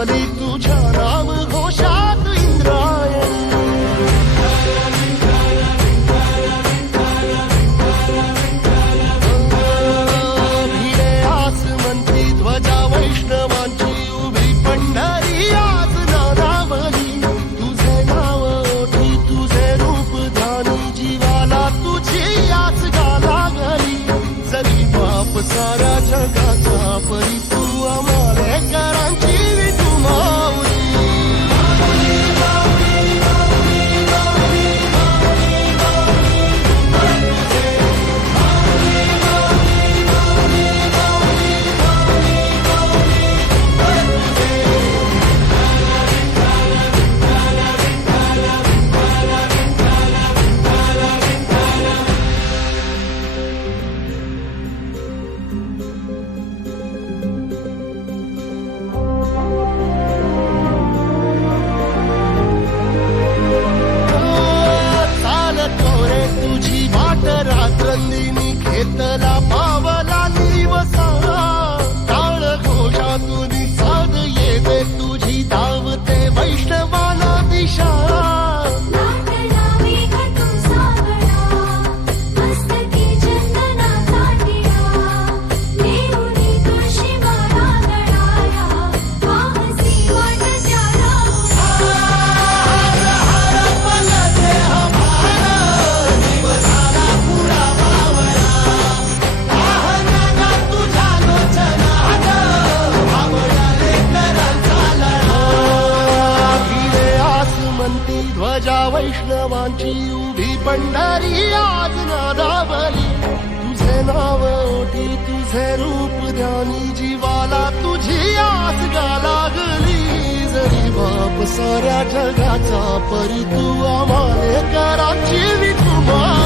आली तुझ्या नाम घोषात इंद्रायणी. भिडे आसमंती ध्वजा वैष्णवांची उभी पंढरी आज नानावली. तुझे नाव ओठी तुझे रूप ध्यानी जीवाला तुझी आस गाला गली. जरी बाप साऱ्या जगाचा परी तू आमालेकरांची विठू माऊली. तुझी वाट रात्रंदिनी घेतला पावला दिवसा. टाळ घोषातून साध येते तुझी धावते वैष्णवाला दिशा. ध्वजा वैष्णवांची उभी पंढरी आज नादावली. तुझे नाव ओठी तुझे रूप ध्यानी जीवाला तुझी आस गाला गली. जरी बाप साऱ्या जगाचा परी तू आमालेकरांची विठू माऊली.